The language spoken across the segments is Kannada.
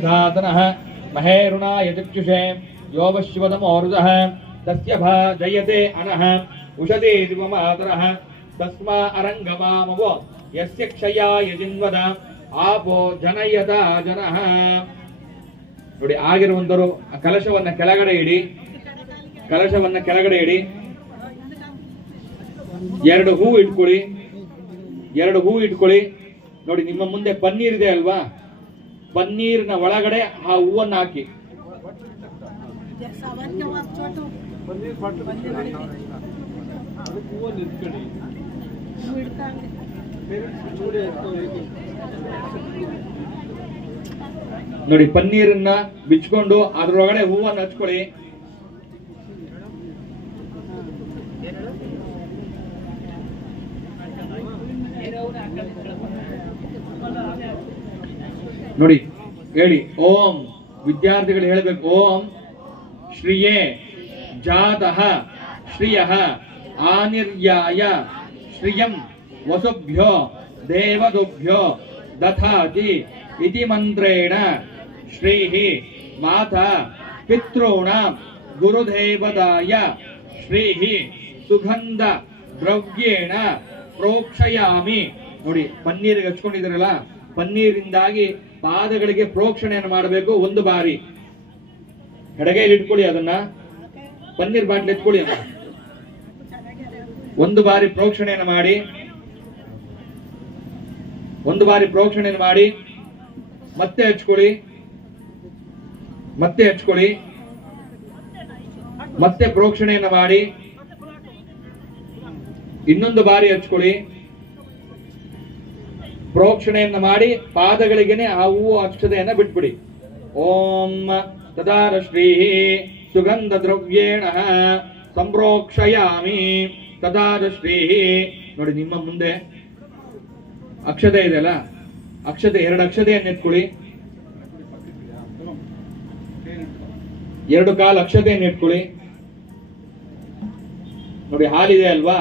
धातनः महेरुणा यचक्षुषे यो वश्वदमोरुदः तस्य भाजयते अनः उषते दिवमातरः तस्मा अरङ्गमामवो यस्य क्षयाय जिन्वद आपो जनयता जनः ನೋಡಿ ಆಗಿರುವಂತರು ಕಲಶವನ್ನ ಕೆಳಗಡೆ ಇಡಿ ಎರಡು ಹೂ ಇಟ್ಕೊಳ್ಳಿ ನೋಡಿ ನಿಮ್ಮ ಮುಂದೆ ಪನ್ನೀರ್ ಇದೆ ಅಲ್ವಾ ಪನ್ನೀರ್ನ ಒಳಗಡೆ ಆ ಹೂವನ್ನು ಹಾಕಿ ನೋಡಿ ಪನ್ನೀರನ್ನ ಬಿಚ್ಕೊಂಡು ಅದರೊಳಗಡೆ ಹೂವನ್ನು ಹಚ್ಕೊಳ್ಳಿ ನೋಡಿ ಹೇಳಿ ಓಂ ವಿದ್ಯಾರ್ಥಿಗಳು ಹೇಳಬೇಕು ಓಂ ಶ್ರಿಯೇ ಜಾತಃ ಶ್ರಿಯಃ ಆನಿರ್ಯಾಯ ಶ್ರಿಯಂ ವಸುಭ್ಯೋ ದೇವದುಭ್ಯೋ ದಧಾತಿ ಇತಿ ಮಂತ್ರೇಣ ಶ್ರೀಃ ಮಾತಾ ಪಿತॄಣಾಂ ಗುರುದೇವದಾಯ ಶ್ರೀಃ ಸುಗಂಧ ದ್ರವ್ಯೇಣ ಪ್ರೋಕ್ಷಯಾಮಿ ನೋಡಿ ಪನ್ನೀರಿಗೆ ಹಚ್ಕೊಂಡಿದ್ರಲ್ಲ ಪನ್ನೀರಿಂದಾಗಿ ಪಾದಗಳಿಗೆ ಪ್ರೋಕ್ಷಣೆಯನ್ನು ಮಾಡಬೇಕು ಒಂದು ಬಾರಿ ಎಡಗೈಲಿ ಇಟ್ಕೊಳ್ಳಿ ಅದನ್ನ ಪನ್ನೀರ್ ಬಾಟ್ಲಿ ಎತ್ಕೊಳ್ಳಿ ಒಂದು ಬಾರಿ ಪ್ರೋಕ್ಷಣೆಯನ್ನು ಮಾಡಿ ಮತ್ತೆ ಹಚ್ಕೊಳ್ಳಿ ಮತ್ತೆ ಪ್ರೋಕ್ಷಣೆಯನ್ನು ಮಾಡಿ ಇನ್ನೊಂದು ಬಾರಿ ಹಚ್ಕೊಳ್ಳಿ ಪ್ರೋಕ್ಷಣೆಯನ್ನು ಮಾಡಿ ಪಾದಗಳಿಗೆನೆ ಆ ಹೂವು ಅಕ್ಷತೆಯನ್ನ ಬಿಟ್ಬಿಡಿ ಓಂ ತದಾರ ಶ್ರೀಃ ಸುಗಂಧ ದ್ರವ್ಯೇಣ ಸಂಪ್ರೋಕ್ಷಯಾಮಿ ತದಾರ ಶ್ರೀಃ ನೋಡಿ ನಿಮ್ಮ ಮುಂದೆ ಅಕ್ಷತೆ ಇದೆಯಲ್ಲ ಎರಡು ಅಕ್ಷತೆಯನ್ನು ಎತ್ಕೊಳ್ಳಿ ಎರಡು ಕಾಲು ಅಕ್ಷತೆಯನ್ನು ಇಟ್ಕೊಳ್ಳಿ ನೋಡಿ ಹಾಲಿದೆ ಅಲ್ವಾ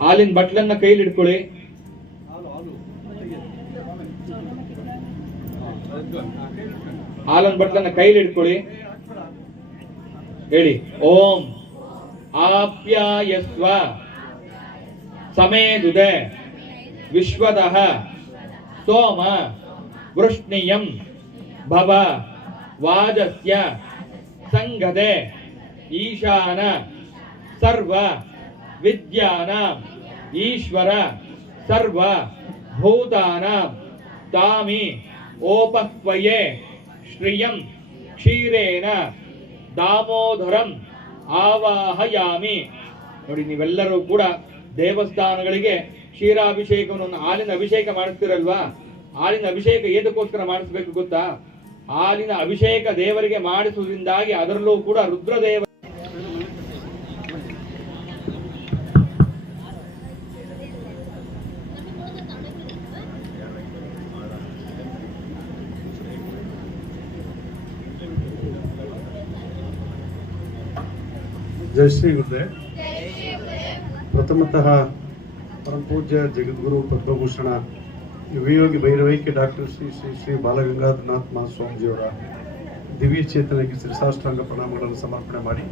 ಹಾಲಿನ ಬಟ್ಲನ್ನ ಕೈಲಿ ಇಟ್ಕೊಳ್ಳಿ ಹಾಲಿನ ಬಟ್ಲನ್ನ ಕೈಲಿ ಇಟ್ಕೊಳ್ಳಿ ಹೇಳಿ ಓಂ ಆಪ್ಯಾಯಸ್ವ ಸಮೇದುದೆ ವಿಶ್ವದಃ ಸೋಮ ವೃಷ್ಣಿಯಂ ಭವ ವಾಜಸ್ಯ ಸಂಗದೆ ಈಶಾನ ಸರ್ವ ವಿದ್ಯಾನಾಂ ಈಶ್ವರ ಸರ್ವ ಭೂತಾನಾಂ ತಾಮಿ ಓಪಕ್ವಯೇ ಶ್ರಿಯಂ ಕ್ಷೀರೇಣ ದಾಮೋದರಂ ಆವಾಹಯಾಮಿ ನೋಡಿ ನೀವೆಲ್ಲರೂ ಕೂಡ ದೇವಸ್ಥಾನಗಳಿಗೆ ಕ್ಷೀರಾಭಿಷೇಕವನ್ನು ಹಾಲಿನ ಅಭಿಷೇಕ ಮಾಡಿಸ್ತಿರಲ್ವಾ ಹಾಲಿನ ಅಭಿಷೇಕ ಏದಕ್ಕೋಸ್ಕರ ಮಾಡಿಸ್ಬೇಕು ಗೊತ್ತಾ ಹಾಲಿನ ಅಭಿಷೇಕ ದೇವರಿಗೆ ಮಾಡಿಸುವುದರಿಂದಾಗಿ ಅದರಲ್ಲೂ ಕೂಡ ರುದ್ರದೇವ जय श्री गुरुदेव प्रथमतः परम पूज्य जगद्गुरु पद्मभूषण युगयोगी भैरवैक्य डॉक्टर श्री श्री श्री बालगंगाधरनाथ महास्वामी जीवर दिव्य चेतनಕ್ಕೆ ಶಿರಸಾಷ್ಟಾಂಗ ಪ್ರಣಾಮಗಳನ್ನು ಸಮರ್ಪಣೆ ಮಾಡಿ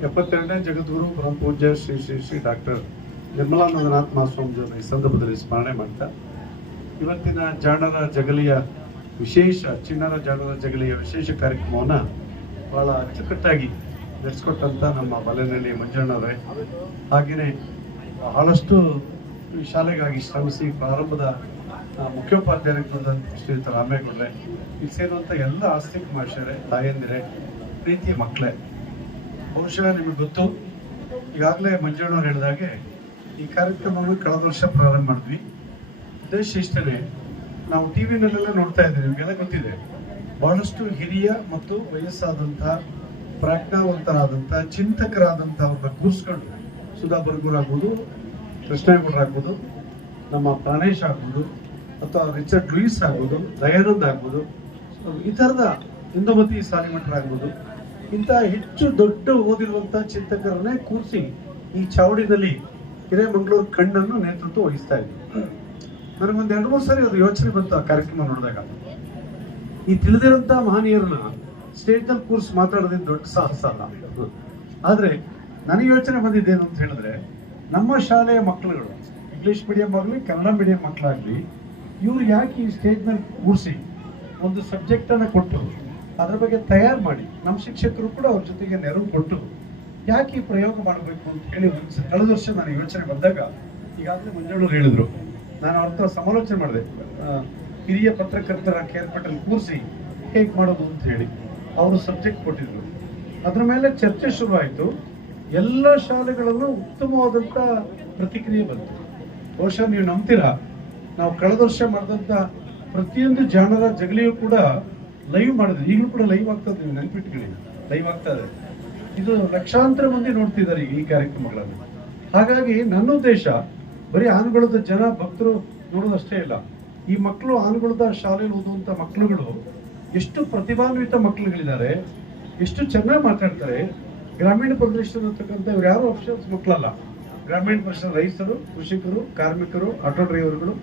72ನೇ ಜಗದ್ಗುರು ಪರಮ ಪೂಜ್ಯ ಶ್ರೀ ಶ್ರೀ ಶ್ರೀ ಡಾಕ್ಟರ್ ನಿರ್ಮಲಾನಂದನಾಥ್ ಮಹಾಸ್ವಾಮಿ ಅವರ ಈ ಸಂದರ್ಭದಲ್ಲಿ ಸ್ಮರಣೆ ಮಾಡ್ತಾ ಇವತ್ತಿನ ಜಾಣರ ಜಗಲಿಯ ವಿಶೇಷ ಚಿಣ್ಣರ ಜಾಣರ ಜಗಲಿಯ ವಿಶೇಷ ಕಾರ್ಯಕ್ರಮವನ್ನು ಬಹಳ ಅಚ್ಚುಕಟ್ಟಾಗಿ ನಡೆಸಿಕೊಟ್ಟಂತ ನಮ್ಮ ಬಲೆನಹಳ್ಳಿ ಮಂಜಣ್ಣವರೇ ಹಾಗೆಯೇ ಬಹಳಷ್ಟು ಈ ಶಾಲೆಗಾಗಿ ಶ್ರಮಿಸಿ ಪ್ರಾರಂಭದ ಮುಖ್ಯೋಪಾಧ್ಯಾಯರಾಗಿ ಶ್ರೀಯುತ ರಾಮೇಗೌಡ್ರೆ ಇಲ್ಲಿ ಸೇರುವಂಥ ಎಲ್ಲ ಆಸ್ತಿಕ ಮನುಷ್ಯರೇ ತಾಯಂದಿರೇ ಪ್ರೀತಿಯ ಮಕ್ಕಳೇ ಬಹುಶಃ ನಿಮಗೆ ಗೊತ್ತು ಈಗಾಗಲೇ ಮಂಜಣ್ಣವ್ರು ಹೇಳಿದಾಗೆ ಈ ಕಾರ್ಯಕ್ರಮವನ್ನು ಕಳೆದ ವರ್ಷ ಪ್ರಾರಂಭ ಮಾಡಿದ್ವಿ ಉದ್ದೇಶ ಇಷ್ಟೇ ನಾವು ಟಿ ವಿನಲ್ಲೆಲ್ಲ ನೋಡ್ತಾ ಇದ್ದೀವಿ ನಿಮಗೆಲ್ಲ ಗೊತ್ತಿದೆ ಬಹಳಷ್ಟು ಹಿರಿಯ ಮತ್ತು ವಯಸ್ಸಾದಂಥ ಪ್ರಾಜ್ಞಾವಂತರಾದಂಥ ಚಿಂತಕರಾದಂಥವ್ರನ್ನ ಕೂರಿಸ್ಕೊಂಡು ಸುಧಾ ಬರ್ಗೂರ್ ಆಗ್ಬೋದು ಕೃಷ್ಣೇಗೌಡರು ಆಗ್ಬೋದು ನಮ್ಮ ಪ್ರಾಣೇಶ್ ಆಗ್ಬೋದು ಅಥವಾ ರಿಚರ್ಡ್ ಲೂಯಿಸ್ ಆಗ್ಬೋದು ದಯಾನಂದ್ ಆಗ್ಬೋದು ಈ ಥರದ ಇಂದುಮತಿ ಸಾಲಿಮಠರ್ ಆಗ್ಬೋದು ಇಂಥ ಹೆಚ್ಚು ದೊಡ್ಡ ಓದಿರುವಂಥ ಚಿಂತಕರನ್ನೇ ಕೂರಿಸಿ ಈ ಚಾವಡಿನಲ್ಲಿ ಹಿರೇಮಂಗಳೂರು ಕಣ್ಣನ್ನು ನೇತೃತ್ವ ವಹಿಸ್ತಾ ಇದ್ವಿ ನನಗೊಂದು 2-3 ಸಾರಿ ಅದು ಯೋಚನೆ ಬಂತು ಆ ಕಾರ್ಯಕ್ರಮ ನೋಡಿದಾಗ ಈ ತಿಳಿದಿರೋಂಥ ಮಹನೀಯರನ್ನ ಸ್ಟೇಜ್ನಲ್ಲಿ ಕೂರಿಸಿ ಮಾತಾಡೋದೇನು ದೊಡ್ಡ ಸಾಹಸ ಅಲ್ಲ. ಆದರೆ ನನಗೆ ಯೋಚನೆ ಬಂದಿದ್ದೇನು ಅಂತ ಹೇಳಿದ್ರೆ, ನಮ್ಮ ಶಾಲೆಯ ಮಕ್ಕಳುಗಳು ಇಂಗ್ಲೀಷ್ ಮೀಡಿಯಂ ಆಗಲಿ ಕನ್ನಡ ಮೀಡಿಯಂ ಮಕ್ಕಳಾಗಲಿ, ಇವ್ರು ಯಾಕೆ ಈ ಸ್ಟೇಜ್ ಮೇಲೆ ಕೂರಿಸಿ ಒಂದು ಸಬ್ಜೆಕ್ಟನ್ನು ಕೊಟ್ಟು ಅದ್ರ ಬಗ್ಗೆ ತಯಾರು ಮಾಡಿ, ನಮ್ಮ ಶಿಕ್ಷಕರು ಕೂಡ ಅವ್ರ ಜೊತೆಗೆ ನೆರವು ಕೊಟ್ಟು ಯಾಕೆ ಈ ಪ್ರಯೋಗ ಮಾಡಬೇಕು ಅಂತ ಹೇಳಿ ಕಳೆದ ವರ್ಷ ನನಗೆ ಯೋಚನೆ ಬಂದಾಗ, ಈಗಾಗಲೇ ಮಂಜುಳವ್ರು ಹೇಳಿದ್ರು, ನಾನು ಅವ್ರ ಹತ್ರ ಸಮಾಲೋಚನೆ ಮಾಡಿದೆ. ಹಿರಿಯ ಪತ್ರಕರ್ತರ ಕೇರ್ಪಟ್ಟಲ್ಲಿ ಕೂರಿಸಿ ಹೇಗೆ ಮಾಡೋದು ಅಂತ ಹೇಳಿ ಅವರು ಸಬ್ಜೆಕ್ಟ್ ಕೊಟ್ಟಿದ್ರು. ಅದ್ರ ಮೇಲೆ ಚರ್ಚೆ ಶುರುವಾಯಿತು. ಎಲ್ಲ ಶಾಲೆಗಳಲ್ಲೂ ಉತ್ತಮವಾದಂಥ ಪ್ರತಿಕ್ರಿಯೆ ಬಂತು. ಬಹುಶಃ ನೀವು ನಂಬ್ತೀರಾ, ನಾವು ಕಳೆದ ವರ್ಷ ಮಾಡಿದಂಥ ಪ್ರತಿಯೊಂದು ಜಾಣರ ಜಗಲಿಯೂ ಕೂಡ ಲೈವ್ ಮಾಡಿದ್ವಿ. ಈಗಲೂ ಕೂಡ ಲೈವ್ ಆಗ್ತದೆ, ನೀವು ನೆನಪಿಟ್ಕೊಳ್ಳಿ, ಲೈವ್ ಆಗ್ತಾ ಇದೆ. ಇದು ಲಕ್ಷಾಂತರ ಮಂದಿ ನೋಡ್ತಿದ್ದಾರೆ ಈ ಕಾರ್ಯಕ್ರಮಗಳನ್ನು. ಹಾಗಾಗಿ ನನ್ನ ಉದ್ದೇಶ ಬರೀ ಆನಗೋಳದ ಜನ ಭಕ್ತರು ನೋಡೋದಷ್ಟೇ ಇಲ್ಲ. ಈ ಮಕ್ಕಳು ಆನಗೋಳದ ಶಾಲೆಯಲ್ಲಿ ಓದುವಂಥ ಮಕ್ಕಳುಗಳು ಎಷ್ಟು ಪ್ರತಿಭಾನ್ವಿತ ಮಕ್ಕಳುಗಳಿದ್ದಾರೆ, ಎಷ್ಟು ಚೆನ್ನಾಗಿ ಮಾತಾಡ್ತಾರೆ. ಗ್ರಾಮೀಣ ಪ್ರದೇಶದಲ್ಲಿರ್ತಕ್ಕಂಥ ಇವ್ರು ಯಾರು ಅಫಿಷಿಯಲ್ಸ್ ಮಕ್ಕಳಲ್ಲ. ಗ್ರಾಮೀಣ ಪ್ರದೇಶದ ರೈತರು, ಕೃಷಿಕರು, ಕಾರ್ಮಿಕರು, ಆಟೋ ಡ್ರೈವರ್ಗಳು,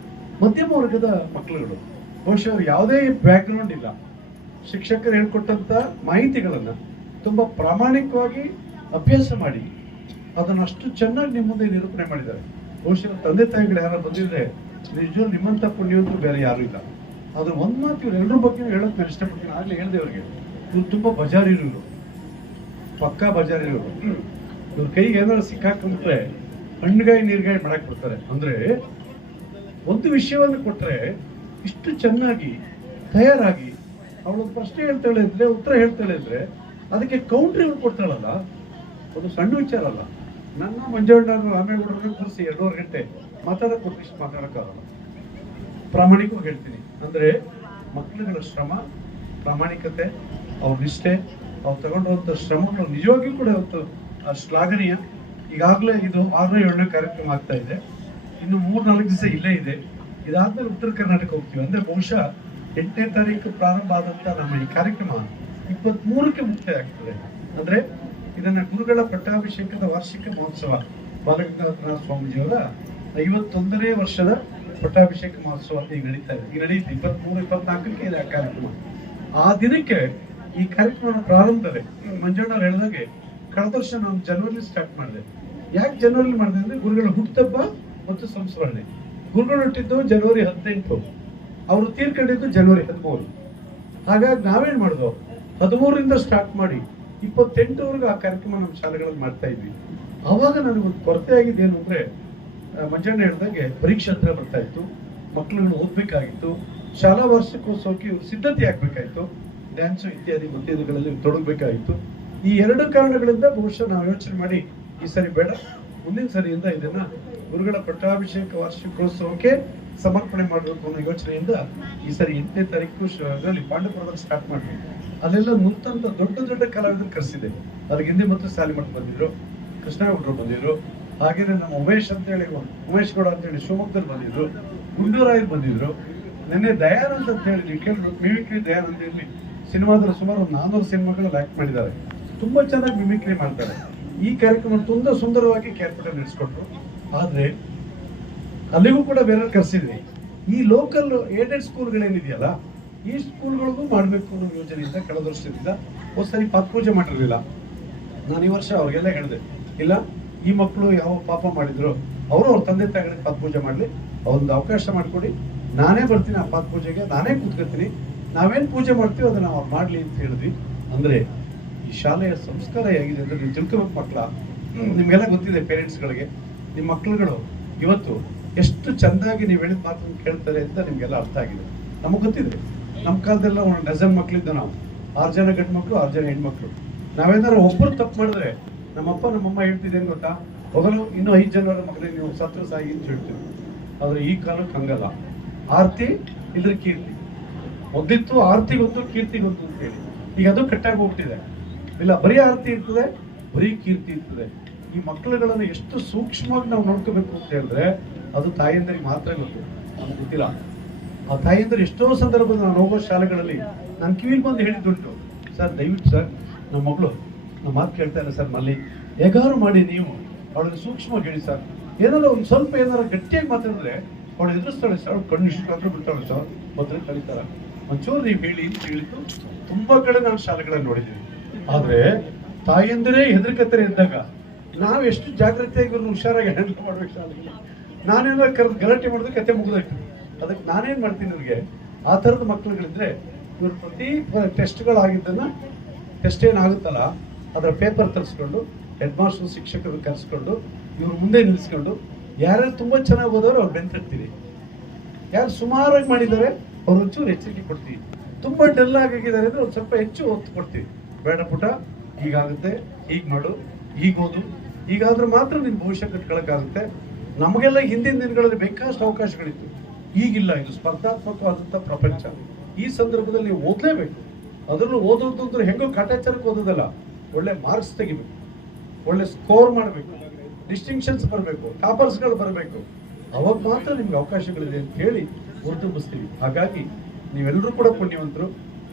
ಮಧ್ಯಮ ವರ್ಗದ ಮಕ್ಕಳುಗಳು. ಬಹುಶಃ ಅವ್ರು ಯಾವುದೇ ಬ್ಯಾಕ್ಗ್ರೌಂಡ್ ಇಲ್ಲ. ಶಿಕ್ಷಕರು ಹೇಳ್ಕೊಟ್ಟಂಥ ಮಾಹಿತಿಗಳನ್ನು ತುಂಬ ಪ್ರಾಮಾಣಿಕವಾಗಿ ಅಭ್ಯಾಸ ಮಾಡಿ ಅದನ್ನು ಅಷ್ಟು ಚೆನ್ನಾಗಿ ನಿಮ್ಮ ಮುಂದೆ ನಿರೂಪಣೆ ಮಾಡಿದ್ದಾರೆ. ಬಹುಶಃ ತಂದೆ ತಾಯಿಗಳು ಯಾರು ಬಂದಿದ್ರೆ ನಿಜವಾಗ್ಲೂ ನಿಮ್ಮಂಥ ಪುಣ್ಯವಂತರು ಬೇರೆ ಯಾರೂ ಇಲ್ಲ. ಅದು ಒಂದು ಮಾತು ಇವರೆಲ್ಲರ ಬಗ್ಗೆ ಹೇಳೋಕೆ ನಾನು ಇಷ್ಟಪಡ್ತೀನಿ. ಆಗಲೇ ಹೇಳಿದೆ ಅವ್ರಿಗೆ, ಇವ್ರು ತುಂಬ ಬಜಾರಿರೋರು, ಪಕ್ಕಾ ಬಜಾರಿರೋರು. ಇವ್ರ ಕೈಗೆ ಏನಾದ್ರು ಸಿಕ್ಕಾಕೊಂಡ್ರೆ ಹಣ್ಣುಗಾಯಿ ನೀರ್ಗಾಯಿ ಮಾಡಕ್ ಬಿಡ್ತಾರೆ. ಅಂದ್ರೆ ಒಂದು ವಿಷಯವನ್ನು ಕೊಟ್ಟರೆ ಇಷ್ಟು ಚೆನ್ನಾಗಿ ತಯಾರಾಗಿ ಅವಳೊಂದು ಪ್ರಶ್ನೆ ಹೇಳ್ತಾಳೆ ಇದ್ರೆ, ಉತ್ತರ ಹೇಳ್ತಾಳೆ ಇದ್ರೆ ಅದಕ್ಕೆ ಕೌಂಟ್ರಿ ಕೊಡ್ತಾಳಲ್ಲ, ಅದು ಸಣ್ಣ ವಿಚಾರ ಅಲ್ಲ. ನನ್ನ ಮಂಜಣ್ಣವ್ರನ್ನ ರಾಮೇಗೌಡರನ್ನ ಕೂರಿಸಿ 2.5 ಗಂಟೆ ಮಾತಾಡಕ್ ಕೊಟ್ಟು ಇಷ್ಟು ಮಾತಾಡೋಕ್ಕಾಗಲ್ಲ. ಪ್ರಾಮಾಣಿಕವಾಗಿ ಹೇಳ್ತೀನಿ. ಅಂದ್ರೆ ಮಕ್ಕಳುಗಳ ಶ್ರಮ, ಪ್ರಾಮಾಣಿಕತೆ, ಅವ್ರ ನಿಷ್ಠೆ, ಅವ್ರು ತಗೊಂಡಿರುವಂಥ ಶ್ರಮಗಳು ನಿಜವಾಗಿಯೂ ಕೂಡ ಇವತ್ತು ಶ್ಲಾಘನೀಯ. ಈಗಾಗಲೇ ಇದು 6ನೇ 7ನೇ ಕಾರ್ಯಕ್ರಮ ಆಗ್ತಾ ಇದೆ. ಇನ್ನು 3-4 ದಿವಸ ಇಲ್ಲೇ ಇದೆ. ಇದಾದ್ಮೇಲೆ ಉತ್ತರ ಕರ್ನಾಟಕ ಹೋಗ್ತೀವಿ. ಅಂದ್ರೆ ಬಹುಶಃ 8ನೇ ತಾರೀಕು ಪ್ರಾರಂಭ ಆದಂತ ನಮ್ಮ ಈ ಕಾರ್ಯಕ್ರಮ 23ಕ್ಕೆ ಮುಕ್ತಾಯ ಆಗ್ತದೆ. ಅಂದ್ರೆ ಇದನ್ನ ಗುರುಗಳ ಪಟ್ಟಾಭಿಷೇಕದ ವಾರ್ಷಿಕ ಮಹೋತ್ಸವ, ಬಾಲಗಂಗಾಧರ ಸ್ವಾಮೀಜಿಯವರ 51ನೇ ವರ್ಷದ ಪಟ್ಟಾಭಿಷೇಕ ಮಹೋತ್ಸವ ಈಗ ನಡೀತಾ ಇದೆ. ಈಗ ನಡೆಯುತ್ತೆ 23-24ಕ್ಕೆ ಇದೆ ಆ ಕಾರ್ಯಕ್ರಮ. ಆ ದಿನಕ್ಕೆ ಈ ಕಾರ್ಯಕ್ರಮ ಪ್ರಾರಂಭದಲ್ಲಿ ಮಂಜಣ್ಣವ್ರು ಹೇಳಿದಾಗೆ ಕಳೆದ ವರ್ಷ ನಾನು ಜನವರಿ ಸ್ಟಾರ್ಟ್ ಮಾಡಿದೆ. ಯಾಕೆ ಜನವರಿ ಮಾಡಿದೆ ಅಂದ್ರೆ ಗುರುಗಳ ಹುಟ್ಟುಹಬ್ಬ ಮತ್ತು ಸಂಸ್ಮರಣೆ. ಗುರುಗಳು ಹುಟ್ಟಿದ್ದು ಜನವರಿ 18, ಅವರು ತೀರ್ಕೊಂಡಿದ್ದು ಜನವರಿ 13. ಹಾಗಾಗಿ ನಾವೇನ್ ಮಾಡಿದ್ವು, 13ರಿಂದ ಸ್ಟಾರ್ಟ್ ಮಾಡಿ 28ವರೆಗೂ ಆ ಕಾರ್ಯಕ್ರಮ ನಮ್ಮ ಶಾಲೆಗಳಲ್ಲಿ ಮಾಡ್ತಾ ಇದ್ವಿ. ಆವಾಗ ನನಗೊಂದು ಕೊರತೆ ಆಗಿದ್ದೇನು ಅಂದ್ರೆ, ಮಂಜಣ್ಣ ಹೇಳಿದಾಗೆ ಪರೀಕ್ಷೆ ಹತ್ರ ಬರ್ತಾ ಇತ್ತು, ಮಕ್ಕಳುಗಳು ಓದ್ಬೇಕಾಗಿತ್ತು, ಶಾಲಾ ವಾರ್ಷಿಕೋತ್ಸವಕ್ಕೆ ಇವ್ರು ಸಿದ್ಧತೆ ಆಗ್ಬೇಕಾಯ್ತು, ಡ್ಯಾನ್ಸು ಇತ್ಯಾದಿ ಮತ್ತೇದುಗಳಲ್ಲಿ ತೊಡಗಬೇಕಾಗಿತ್ತು. ಈ 2 ಕಾರಣಗಳಿಂದ ಬಹುಶಃ ನಾವು ಯೋಚನೆ ಮಾಡಿ ಈ ಸರಿ ಬೇಡ, ಮುಂದಿನ ಸರಿಯಿಂದ ಇದನ್ನ ಗುರುಗಳ ಪಟ್ಟಾಭಿಷೇಕ ವಾರ್ಷಿಕೋತ್ಸವಕ್ಕೆ ಸಮರ್ಪಣೆ ಮಾಡಬೇಕು ಅನ್ನೋ ಯೋಚನೆಯಿಂದ ಈ ಸರಿ 8ನೇ ತಾರೀಕು ಇದರಲ್ಲಿ ಪಾಂಡವಪುರದಲ್ಲಿ ಸ್ಟಾರ್ಟ್ ಮಾಡಿ, ಅಲ್ಲೆಲ್ಲ ನುತ್ತಂತ ದೊಡ್ಡ ದೊಡ್ಡ ಕಲಾವಿದರು ಕರೆಸಿದೆ. ಅದಕ್ಕೆ ಹಿಂದೆ ಮತ್ತು ಸಾಲಿಮಠ ಬಂದಿದ್ರು, ಕೃಷ್ಣಗೌಡರು ಬಂದಿದ್ರು, ಹಾಗೇನೆ ನಮ್ಮ ಉಮೇಶ್ ಗೌಡ ಅಂತೇಳಿ ಶಿವಮೊಗ್ಗದಲ್ಲಿ ಬಂದಿದ್ರು, ಗುಂಡೂರಾಯರು ಬಂದಿದ್ರು. ನೆನ್ನೆ ದಯಾನಂದ್ ಅಂತ ಹೇಳಿ ನೀವು ಕೇಳಿದ್ರು, ಮಿಮಿಕ್ರಿ ದಯಾನಂದ್ ಇಲ್ಲಿ ಸಿನಿಮಾದಲ್ಲಿ ಸುಮಾರು 400 ಸಿನಿಮಾಗಳಲ್ಲಿ ಆಕ್ಟ್ ಮಾಡಿದ್ದಾರೆ. ತುಂಬಾ ಚೆನ್ನಾಗಿ ಮಿಮಿಕ್ರಿ ಮಾಡ್ತಾರೆ. ಈ ಕಾರ್ಯಕ್ರಮ ತುಂಬಾ ಸುಂದರವಾಗಿ ಕೇರ್ಪಟ್ಟೆ ನಡೆಸ್ಕೊಟ್ರು. ಆದ್ರೆ ಅಲ್ಲಿಗೂ ಕೂಡ ಬೇರೆ ಕರೆಸಿದ್ವಿ. ಈ ಲೋಕಲ್ ಏಡೆಡ್ ಸ್ಕೂಲ್ಗಳೇನಿದೆಯಲ್ಲ, ಈ ಸ್ಕೂಲ್ಗಳಿಗೂ ಮಾಡಬೇಕು ಅನ್ನೋ ಯೋಜನೆಯಿಂದ ಕಳೆದ ವರ್ಷದಿಂದ ಒಂದ್ಸರಿ ಪಾತ್ಪೂಜೆ ಮಾಡಿರಲಿಲ್ಲ. ನಾನು ಈ ವರ್ಷ ಅವ್ರಿಗೆಲ್ಲ ಹೇಳಿದೆ, ಇಲ್ಲ ಈ ಮಕ್ಕಳು ಯಾವ ಪಾಪ ಮಾಡಿದ್ರು ಅವರು ಅವ್ರ ತಂದೆ ತಾಯಿಗಳಿಗೆ ಪಾತ್ಪೂಜೆ ಮಾಡಲಿ, ಒಂದು ಅವಕಾಶ ಮಾಡಿಕೊಡಿ, ನಾನೇ ಬರ್ತೀನಿ ಆ ಪಾತ್ಪೂಜೆಗೆ, ನಾನೇ ಕೂತ್ಕೊತೀನಿ, ನಾವೇನು ಪೂಜೆ ಮಾಡ್ತೀವಿ ಅದನ್ನ ಅವ್ರು ಮಾಡಲಿ ಅಂತ ಹೇಳಿದ್ವಿ. ಅಂದ್ರೆ ಈ ಶಾಲೆಯ ಸಂಸ್ಕಾರ ಹೇಗಿದೆ ಅಂದ್ರೆ, ನೀವು ತಿಳ್ಕೋಬೇಕು ಮಕ್ಕಳ, ನಿಮ್ಗೆಲ್ಲ ಗೊತ್ತಿದೆ ಪೇರೆಂಟ್ಸ್ಗಳಿಗೆ, ನಿಮ್ಮ ಮಕ್ಕಳುಗಳು ಇವತ್ತು ಎಷ್ಟು ಚೆಂದಾಗಿ ನೀವು ಹೇಳಿದ ಮಾತನ್ನು ಕೇಳ್ತಾರೆ ಅಂತ ನಿಮ್ಗೆಲ್ಲ ಅರ್ಥ ಆಗಿದೆ. ನಮಗೆ ಗೊತ್ತಿದೆ, ನಮ್ಮ ಕಾಲದೆಲ್ಲ 1 ಡಜನ್ ಮಕ್ಕಳಿದ್ದ ನಾವು, 6 ಜನ ಗಂಡು ಮಕ್ಕಳು, 6 ಜನ ಹೆಣ್ಮಕ್ಳು. ನಾವೇನಾದ್ರು ಒಬ್ಬರು ತಪ್ಪು ಮಾಡಿದ್ರೆ ನಮ್ಮಪ್ಪ ನಮ್ಮಮ್ಮ ಹೇಳ್ತಿದ್ದೇನು ಗೊತ್ತಾ, ಮೊದಲು ಇನ್ನೂ 5 ಜನರ ಮಕ್ಕಳಿಗೆ ನೀವು ಸತ್ರ ಸಾಗಿ ಅಂತ ಹೇಳ್ತೀವಿ. ಆದ್ರೆ ಈ ಕಾಲಕ್ಕೆ ಹಂಗಲ್ಲ. ಆರ್ತಿ ಇದ್ರ ಕೀರ್ತಿ ಮೊದಲಿತ್ತು, ಆರ್ತಿಗೊಂದು ಕೀರ್ತಿಗೊಂದು ಅಂತ ಹೇಳಿ. ಈಗ ಅದು ಕಟ್ಟಾಗಿ ಹೋಗ್ತಿದೆ. ಇಲ್ಲ ಬರೀ ಆರ್ತಿ ಇರ್ತದೆ, ಬರೀ ಕೀರ್ತಿ ಇರ್ತದೆ. ಈ ಮಕ್ಕಳುಗಳನ್ನು ಎಷ್ಟು ಸೂಕ್ಷ್ಮವಾಗಿ ನಾವು ನೋಡ್ಕೋಬೇಕು ಅಂತ ಹೇಳಿದ್ರೆ ಅದು ತಾಯಿಯಂದರಿಗೆ ಮಾತ್ರ ಗೊತ್ತು, ನಮ್ಗೆ ಗೊತ್ತಿಲ್ಲ. ಆ ತಾಯಿಯಂದ್ರೆ ಎಷ್ಟೋ ಸಂದರ್ಭದಲ್ಲಿ ನಾನು ಹೋಗೋ ಶಾಲೆಗಳಲ್ಲಿ ನಾನು ಕಿವಿಲ್ ಬಂದು ಹೇಳಿದ್ದುಂಟು, ಸರ್ ದಯವಿಟ್ಟು ಸರ್ ನಮ್ಮ ಮಗಳು ನಮ್ಮ ಮಾತು ಕೇಳ್ತಾ ಇಲ್ಲ ಸರ್, ಮಲ್ಲಿ ಹೇಗಾರು ಮಾಡಿ ನೀವು ಅವಳಿಗೆ ಸೂಕ್ಷ್ಮವಾಗಿ ಹೇಳಿ ಸರ್, ಏನಾದ್ರು ಒಂದು ಸ್ವಲ್ಪ ಏನಾರು ಗಟ್ಟಿಯಾಗಿ ಮಾತಾಡಿದ್ರೆ ಅವಳು ಎದುರಿಸ್ತಾಳೆ ಸರ್, ಅವಳು ಕಣ್ಣು ಇಷ್ಟಾದ್ರೂ ಬಿಡ್ತಾಳೆ ಸರ್, ಮೊದಲೇ ಕಲಿತಾರ. ಒಂಚೂರು ನೀವು ಹೇಳಿ ಅಂತ ಹೇಳಿದ್ದು ತುಂಬಾ ಕಡೆ ನಾನು ಶಾಲೆಗಳನ್ನು ನೋಡಿದ್ದೀವಿ. ಆದ್ರೆ ತಾಯಂದಿರೇ ಹೆದರ್ಕತ್ತರೆ ಇದ್ದಾಗ ನಾವು ಎಷ್ಟು ಜಾಗ್ರತೆಯಾಗಿ ಒಂದು ಹುಷಾರಾಗಿ ಹ್ಯಾಂಡಲ್ ಮಾಡ್ಬೇಕು ಶಾಲೆಗೆ. ನಾನೇನಾದ್ರು ಗಲಾಟೆ ಮಾಡಿದ್ರೆ ಕತೆ ಮುಗಿದಾಯ್ತು. ಅದಕ್ಕೆ ನಾನೇನ್ ಮಾಡ್ತೀನಿ, ಇವ್ರಿಗೆ ಆ ಥರದ ಮಕ್ಕಳುಗಳಿದ್ರೆ ಇವ್ರ ಪ್ರತಿ ಟೆಸ್ಟ್ಗಳಾಗಿದ್ದನ್ನ ಟೆಸ್ಟ್ ಏನಾಗುತ್ತಲ್ಲ ಅದರ ಪೇಪರ್ ತರಿಸ್ಕೊಂಡು ಹೆಡ್ ಮಾಸ್ಟರ್ ಶಿಕ್ಷಕರು ಕರೆಸ್ಕೊಂಡು ಇವ್ರ ಮುಂದೆ ನಿಲ್ಲಿಸ್ಕೊಂಡು ಯಾರ್ಯಾರು ತುಂಬಾ ಚೆನ್ನಾಗಿ ಓದೋರು ಅವ್ರು ಬೆಂತಿರ್ತೀವಿ, ಯಾರು ಸುಮಾರಾಗಿ ಮಾಡಿದ್ದಾರೆ ಅವ್ರು ಒಂಚೂರು ಎಚ್ಚರಿಕೆ ಕೊಡ್ತೀವಿ, ತುಂಬಾ ಡಲ್ ಆಗಿದ್ದಾರೆ ಅಂದ್ರೆ ಒಂದು ಸ್ವಲ್ಪ ಹೆಚ್ಚು ಒತ್ತು ಕೊಡ್ತೀವಿ. ಬೇಡ ಪುಟ, ಹೀಗಾಗುತ್ತೆ, ಹೀಗೆ ಮಾಡು, ಈಗ ಓದು, ಹೀಗಾದ್ರೆ ಮಾತ್ರ ನಿನ್ ಭವಿಷ್ಯ ಕಟ್ಕೊಳಕ್ಕಾಗುತ್ತೆ. ನಮಗೆಲ್ಲ ಹಿಂದಿನ ದಿನಗಳಲ್ಲಿ ಬೇಕಾದಷ್ಟು ಅವಕಾಶಗಳಿತ್ತು, ಈಗಿಲ್ಲ. ಇದು ಸ್ಪರ್ಧಾತ್ಮಕವಾದಂಥ ಪ್ರಪಂಚ. ಈ ಸಂದರ್ಭದಲ್ಲಿ ನೀವು ಓದಲೇಬೇಕು. ಅದರಲ್ಲೂ ಓದೋದು ಅಂದ್ರೆ ಹೆಂಗೋ ಕಾಟಾಚಾರಕ್ಕೆ ಓದೋದಲ್ಲ, ಒಳ್ಳೆ ಮಾರ್ಕ್ಸ್ ತೆಗಿಬೇಕು, ಒಳ್ಳೆ ಸ್ಕೋರ್ ಮಾಡಬೇಕು, ಡಿಸ್ಟಿಂಕ್ಷನ್ಸ್ ಬರಬೇಕು, ಟಾಪರ್ಸ್ಗಳು ಬರಬೇಕು. ಅವಾಗ ಮಾತ್ರ ನಿಮ್ಗೆ ಅವಕಾಶಗಳಿದೆ ಅಂತ ಹೇಳಿ ಹೊರತುಂಬಿಸ್ತೀವಿ. ಹಾಗಾಗಿ ನೀವೆಲ್ಲರೂ ಕೂಡ ಪುಣ್ಯವಂತರು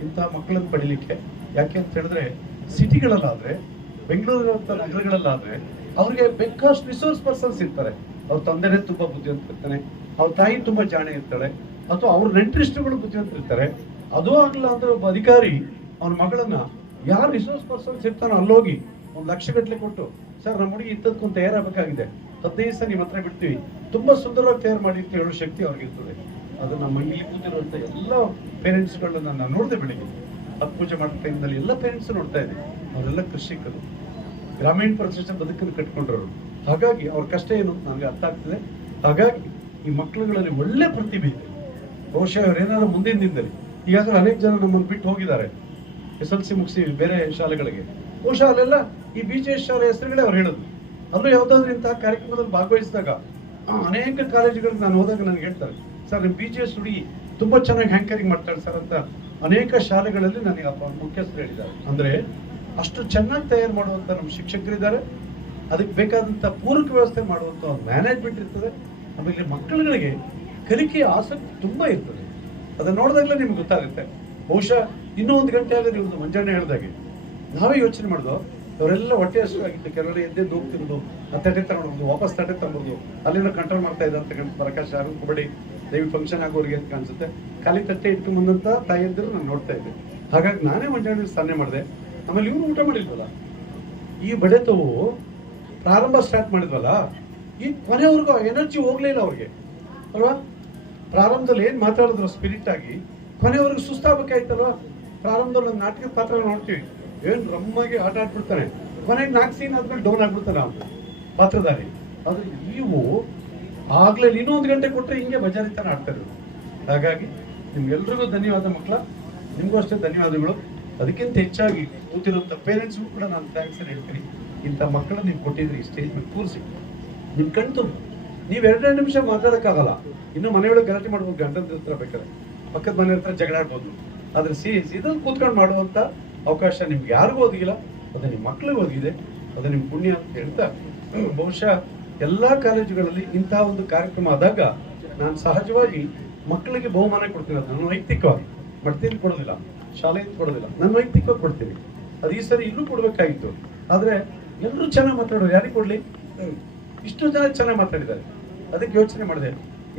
ಇಂಥ ಮಕ್ಕಳನ್ನು ಪಡಿಲಿಕ್ಕೆ. ಯಾಕೆ ಅಂತ ಹೇಳಿದ್ರೆ ಸಿಟಿಗಳಲ್ಲಾದ್ರೆ, ಬೆಂಗಳೂರಿನಂಥ ನಗರಗಳಲ್ಲಾದ್ರೆ ಅವ್ರಿಗೆ ಬೇಕಾಷ್ಟು ರಿಸೋರ್ಸ್ ಪರ್ಸನ್ಸ್ ಇರ್ತಾರೆ. ಅವ್ರ ತಂದೆನೇ ತುಂಬಾ ಬುದ್ಧಿವಂತ ಇರ್ತಾನೆ, ಅವ್ರ ತಾಯಿ ತುಂಬಾ ಜಾಣೆ ಇರ್ತಾಳೆ, ಅಥವಾ ಅವ್ರ ನೆಂಟರಿಷ್ಟಗಳು ಬುದ್ಧಿವಂತ ಇರ್ತಾರೆ. ಅದೂ ಆಗಲ್ಲ ಅಂದ್ರೆ ಒಬ್ಬ ಅಧಿಕಾರಿ ಅವನ ಮಗಳನ್ನ ಯಾರು ರಿಸೋರ್ಸ್ ಪರ್ಸನ್ಸ್ ಇರ್ತಾನೋ ಅಲ್ಲೋಗಿ 1 ಲಕ್ಷ ಗಟ್ಟಲೆ ಕೊಟ್ಟು, ಸರ್ ನಮ್ಮ ಹುಡುಗಿ ಇಂಥದ್ಕೊಂದು ತಯಾರಾಗಬೇಕಾಗಿದೆ, 15 ದಿವಸ ನಿಮ್ಮ ಹತ್ರ ಬಿಡ್ತೀವಿ, ತುಂಬಾ ಸುಂದರವಾಗಿ ತಯಾರು ಮಾಡಿ ಅಂತ ಹೇಳೋ ಶಕ್ತಿ ಅವ್ರಿಗಿರ್ತದೆ. ಅದು ನಮ್ಮ ಮನೇಲಿ ಕೂತಿರುವಂತ ಎಲ್ಲ ಪೇರೆಂಟ್ಸ್ಗಳನ್ನ ನಾನು ನೋಡಿದೆ. ಬೆಳಿಗ್ಗೆ ಹತ್ತು ಪೂಜೆ ಮಾಡೋ ಟೈಮ್ನಲ್ಲಿ ಎಲ್ಲ ಪೇರೆಂಟ್ಸ್ ನೋಡ್ತಾ ಇದ್ದೆ. ಅವರೆಲ್ಲ ಕೃಷಿಕರು, ಗ್ರಾಮೀಣ ಪ್ರದೇಶ ಬದುಕನ್ನು ಕಟ್ಕೊಂಡ್ರವರು. ಹಾಗಾಗಿ ಅವ್ರ ಕಷ್ಟ ಏನು ನನಗೆ ಅರ್ಥ ಆಗ್ತದೆ. ಹಾಗಾಗಿ ಈ ಮಕ್ಕಳುಗಳಲ್ಲಿ ಒಳ್ಳೆ ಪ್ರತಿಭೆ ಇದೆ. ಬಹುಶಃ ಅವರೇನಾದ್ರು ಮುಂದಿನ ದಿನದಲ್ಲಿ, ಈಗಾಗಲೇ ಅನೇಕ ಜನ ನಮ್ಮನ್ನು ಬಿಟ್ಟು ಹೋಗಿದ್ದಾರೆ, SLC ಮುಗಿಸಿ ಬೇರೆ ಶಾಲೆಗಳಿಗೆ. ಬಹುಶಃ ಅಲ್ಲೆಲ್ಲ ಈ BJS ಶಾಲೆ ಹೆಸರುಗಳೇ ಅವ್ರು ಹೇಳೋದು. ಅಲ್ಲೂ ಯಾವುದಾದ್ರೂ ಇಂತಹ ಕಾರ್ಯಕ್ರಮದಲ್ಲಿ ಭಾಗವಹಿಸಿದಾಗ ಅನೇಕ ಕಾಲೇಜುಗಳಿಗೆ ನಾನು ಹೋದಾಗ ನನಗೆ ಹೇಳ್ತಾರೆ, ಸರ್ ನಿಮ್ಮ BJS ಹುಡುಗಿ ತುಂಬಾ ಚೆನ್ನಾಗಿ ಹ್ಯಾಂಕರಿಂಗ್ ಮಾಡ್ತಾಳೆ ಸರ್ ಅಂತ ಅನೇಕ ಶಾಲೆಗಳಲ್ಲಿ ನನಗೆ ಮುಖ್ಯಸ್ಥರು ಹೇಳಿದ್ದಾರೆ. ಅಂದ್ರೆ ಅಷ್ಟು ಚೆನ್ನಾಗಿ ತಯಾರು ಮಾಡುವಂತ ನಮ್ಮ ಶಿಕ್ಷಕರಿದ್ದಾರೆ, ಅದಕ್ಕೆ ಬೇಕಾದಂತ ಪೂರಕ ವ್ಯವಸ್ಥೆ ಮಾಡುವಂತ ಒಂದು ಮ್ಯಾನೇಜ್ಮೆಂಟ್ ಇರ್ತದೆ. ಆಮೇಲೆ ಮಕ್ಕಳುಗಳಿಗೆ ಕಲಿಕೆಯ ಆಸಕ್ತಿ ತುಂಬಾ ಇರ್ತದೆ. ಅದನ್ನ ನೋಡಿದಾಗಲೇ ನಿಮ್ಗೆ ಗೊತ್ತಾಗುತ್ತೆ. ಬಹುಶಃ ಇನ್ನೂ 1 ಗಂಟೆ ಆಗ ನೀವು ಮಂಜಾನೆ ಹೇಳಿದಾಗೆ ನಾವೇ ಯೋಚನೆ ಮಾಡಿದ್ವು, ಅವರೆಲ್ಲ ಹೊಟ್ಟೆ ಹಸಿವಾಗಿತ್ತು, ಕೆಲವರೆಲ್ಲ ಎದ್ದೆದ್ದು ಹೋಗ್ತಿರೋದು, ತಟ್ಟೆ ತಗೊಂಡು ವಾಪಸ್ ತಟ್ಟೆ ತಗೊಂಡು ಅಲ್ಲಿಂದ ಕಂಟ್ರೋಲ್ ಮಾಡ್ತಾ ಇದ್ದ ಅಂತ ಪ್ರಕಾಶ್ ಯಾರು ಕಬಡ್ಡಿ ದಯವಿಟ್ಟು ಫಂಕ್ಷನ್ ಆಗೋರಿಗೆ ಅಂತ ಕಾಣಿಸುತ್ತೆ. ಖಾಲಿ ತಟ್ಟೆ ಇಟ್ಕೊಂಡು ಬಂದಂತ ತಾಯಿಯಂದಿರು ನಾನು ನೋಡ್ತಾ ಇದ್ದೆ. ಹಾಗಾಗಿ ನಾನೇ ಮಂಜಾನೆ ಸ್ನಾನ ಮಾಡಿದೆ. ಆಮೇಲೆ ಇವ್ರು ಊಟ ಮಾಡಿಲ್ವಲ್ಲ, ಈ ಬಡೆತವು ಪ್ರಾರಂಭ ಸ್ಟಾರ್ಟ್ ಮಾಡಿದ್ವಲ್ಲ, ಈ ಕೊನೆವರೆಗೂ ಎನರ್ಜಿ ಹೋಗ್ಲೇ ಇಲ್ಲ ಅವ್ರಿಗೆ ಅಲ್ವಾ. ಪ್ರಾರಂಭದಲ್ಲಿ ಏನ್ ಮಾತಾಡಿದ್ರು ಸ್ಪಿರಿಟ್ ಆಗಿ, ಕೊನೆವರೆಗೂ ಸುಸ್ತಾಗಬೇಕಾಯ್ತಲ್ವಾ. ಪ್ರಾರಂಭದಲ್ಲಿ ಒಂದು ನಾಟಕದ ಪಾತ್ರ ನೋಡ್ತೀವಿ, ಏನ್ ರಮ್ಮಾಗಿ ಆಟ ಆಡ್ಬಿಡ್ತಾನೆ, ಕೊನೆಗೆ 4 ಸೀನ್ ಆದ್ಮೇಲೆ ಡೌನ್ ಆಗ್ಬಿಡ್ತಾನೆ ಅವ್ನು ಪಾತ್ರಧಾರಿ. ಆದ್ರೆ ನೀವು ಆಗ್ಲೇ ಇನ್ನೂ 1 ಗಂಟೆ ಕೊಟ್ಟರೆ ಹಿಂಗೆ ಬಜಾರಿತನ ಆಡ್ತಾರೆ. ಹಾಗಾಗಿ ನಿಮ್ಗೆಲ್ರಿಗೂ ಧನ್ಯವಾದ ಮಕ್ಕಳ, ನಿಮ್ಗೂ ಅಷ್ಟೇ ಧನ್ಯವಾದಗಳು. ಅದಕ್ಕಿಂತ ಹೆಚ್ಚಾಗಿ ಕೂತಿರುವಂತ ಪೇರೆಂಟ್ಸ್ಗೂ ಕೂಡ ನಾನು ಥ್ಯಾಂಕ್ಸ್ ಹೇಳ್ತೀನಿ. ಇಂಥ ಮಕ್ಕಳನ್ನ ನೀವು ಕೊಟ್ಟಿದ್ರಿ, ಸ್ಟೇಜ್ ಮೇಲೆ ಕೂರಿಸಿ ನಿಮ್ ಕಣ್ತು. ನೀವು 2 ನಿಮಿಷ ಮಾತಾಡಕ್ಕಾಗಲ್ಲ, ಇನ್ನು ಮನೆಯೊಳಗೆ ಗಲಾಟೆ ಮಾಡ್ಬೋದು, ಗಂಡನ ಹತ್ರ ಬೇಕಾದ್ರೆ ಪಕ್ಕದ ಮನೆ ಹತ್ರ ಜಗಳ ಆಡ್ಬೋದು. ಆದ್ರೆ ಇದನ್ನು ಕೂತ್ಕೊಂಡು ಮಾಡುವಂತ ಅವಕಾಶ ನಿಮ್ಗೆ ಯಾರಿಗೂ ಒದಗಿಲ್ಲ, ಅದು ನಿಮ್ಮ ಮಕ್ಳಿಗೆ ಒದಗಿದೆ, ಅದು ನಿಮ್ ಪುಣ್ಯ ಅಂತ ಹೇಳ್ತಾ, ಬಹುಶಃ ಎಲ್ಲಾ ಕಾಲೇಜುಗಳಲ್ಲಿ ಇಂತಹ ಒಂದು ಕಾರ್ಯಕ್ರಮ ಆದಾಗ ನಾನು ಸಹಜವಾಗಿ ಮಕ್ಕಳಿಗೆ ಬಹುಮಾನ ಕೊಡ್ತೀನಿ. ಅದು ನನ್ನ ವೈಯಕ್ತಿಕವಾಗಿ ಮಾಡ್ತೀನಿ, ಕೊಡೋದಿಲ್ಲ, ಶಾಲೆಯಿಂದ ಕೊಡೋದಿಲ್ಲ, ನನ್ನ ವೈಯಕ್ತಿಕವಾಗಿ ಕೊಡ್ತೀನಿ. ಅದು ಈ ಸರಿ ಇಲ್ಲೂ ಕೊಡ್ಬೇಕಾಗಿತ್ತು. ಆದ್ರೆ ಎಲ್ಲರೂ ಚೆನ್ನಾಗಿ ಮಾತಾಡೋರು, ಯಾರಿಗೆ ಕೊಡ್ಲಿ? ಇಷ್ಟು ಜನ ಚೆನ್ನಾಗಿ ಮಾತಾಡಿದ್ದಾರೆ. ಅದಕ್ಕೆ ಯೋಚನೆ ಮಾಡಿದೆ,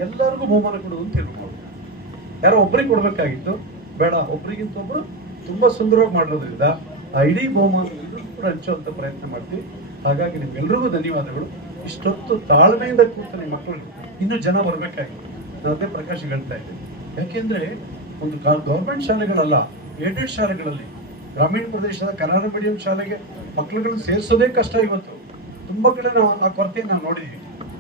ಎಲ್ಲರಿಗೂ ಬಹುಮಾನ ಕೊಡೋದು ಅಂತ ಹೇಳ್ಬೋದು. ಯಾರೋ ಒಬ್ಬರಿಗೆ ಕೊಡ್ಬೇಕಾಗಿತ್ತು, ಬೇಡ, ಒಬ್ಬರಿಗಿಂತ ಒಬ್ರು ತುಂಬಾ ಸುಂದರವಾಗಿ ಮಾಡೋದ್ರಿಂದ ಆ ಇಡೀ ಬಹುಮಾನ ಕೂಡ ಹಂಚುವಂತ ಪ್ರಯತ್ನ ಮಾಡ್ತೀವಿ. ಹಾಗಾಗಿ ನಿಮ್ಗೆಲ್ರಿಗೂ ಧನ್ಯವಾದಗಳು. ಇಷ್ಟೊತ್ತು ತಾಳ್ಮೆಯಿಂದ ಕೂತ ನಿಮ್ಮ ಮಕ್ಕಳು ಇನ್ನೂ ಜನ ಬರ್ಬೇಕಾಗಿತ್ತು. ನಾನು ಅದೇ ಪ್ರಕಾಶ್ ಹೇಳ್ತಾ ಇದ್ದೆ. ಯಾಕೆಂದ್ರೆ ಒಂದು ಗೌರ್ಮೆಂಟ್ ಶಾಲೆಗಳಲ್ಲ, ಏಡೆಡ್ ಶಾಲೆಗಳಲ್ಲಿ, ಗ್ರಾಮೀಣ ಪ್ರದೇಶದ ಕನ್ನಡ ಮೀಡಿಯಂ ಶಾಲೆಗೆ ಮಕ್ಕಳುಗಳನ್ನು ಸೇರಿಸೋದೇ ಕಷ್ಟ. ಇವತ್ತು ತುಂಬಾ ಕಡೆ ನಾವು ಆ ಕೊರತೆಯನ್ನು ನಾವು ನೋಡಿದ್ವಿ.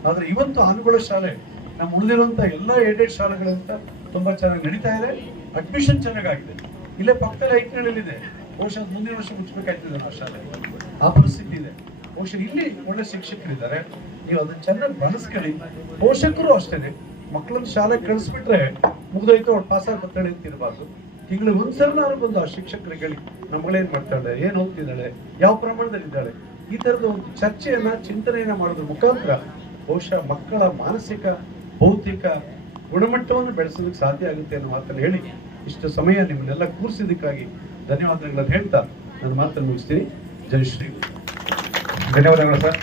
ಆದ್ರೆ ಇವತ್ತು ಆನುಗಳ ಶಾಲೆ ನಮ್ಮ ಉಳಿದಿರುವಂತ ಎಲ್ಲ ಏಡೆಡ್ ಶಾಲೆಗಳಂತ ತುಂಬಾ ಚೆನ್ನಾಗಿ ನಡೀತಾ ಇದೆ. ಅಡ್ಮಿಷನ್ ಚೆನ್ನಾಗಿದೆ. ಇಲ್ಲೇ ಪಕ್ಕದಲ್ಲಿ 5 ಇದೆ, ಬಹುಶಃ ಮುಂದಿನ ವರ್ಷ ಮುಚ್ಚಬೇಕಾಯ್ತದೆ ಆ ಶಾಲೆ. ಆ ಪರಿಸ್ಥಿತಿ ಇದೆ. ಬಹುಶಃ ಇಲ್ಲಿ ಒಳ್ಳೆ ಶಿಕ್ಷಕರಿದ್ದಾರೆ, ನೀವು ಅದನ್ನ ಚೆನ್ನಾಗಿ ಬಳಸ್ಕೊಳ್ಳಿ. ಪೋಷಕರು ಅಷ್ಟೇನೆ, ಮಕ್ಕಳನ್ನ ಶಾಲೆಗೆ ಕಳಿಸ್ಬಿಟ್ರೆ ಮುಗ್ದೋಯ್ತು, ಅವ್ರು ಪಾಸ್ ಆಗಿ ಬರ್ತಾಳೆ ಅಂತ ಇರಬಾರ್ದು. ತಿಂಗಳಿಗೆ ಒಂದ್ಸಲ ಬಂದು ಆ ಶಿಕ್ಷಕರಿಗೆ ಹೇಳಿ, ನಮ್ಮ ಮಗಳೇನ್ ಮಾಡ್ತಾಳೆ, ಏನ್ ಓದ್ತಿದ್ದಾಳೆ, ಯಾವ ಪ್ರಮಾಣದಲ್ಲಿ ಇದ್ದಾಳೆ, ಈ ತರದ ಒಂದು ಚರ್ಚೆಯನ್ನ, ಚಿಂತನೆಯನ್ನ ಮಾಡೋದ್ರ ಮುಖಾಂತರ ಬಹುಶಃ ಮಕ್ಕಳ ಮಾನಸಿಕ ಭೌತಿಕ ಗುಣಮಟ್ಟವನ್ನು ಬೆಳೆಸೋದಕ್ಕೆ ಸಾಧ್ಯ ಆಗುತ್ತೆ ಅನ್ನೋ ಮಾತನ್ನು ಹೇಳಿ, ಇಷ್ಟು ಸಮಯ ನಿಮ್ಮನ್ನೆಲ್ಲ ಕೂರಿಸಿದ್ದಕ್ಕಾಗಿ ಧನ್ಯವಾದಗಳನ್ನು ಹೇಳ್ತಾ ನನ್ನ ಮಾತನ್ನು ಮುಗಿಸ್ತೀನಿ. ಜೈ ಶ್ರೀ. ಧನ್ಯವಾದಗಳು ಸರ್.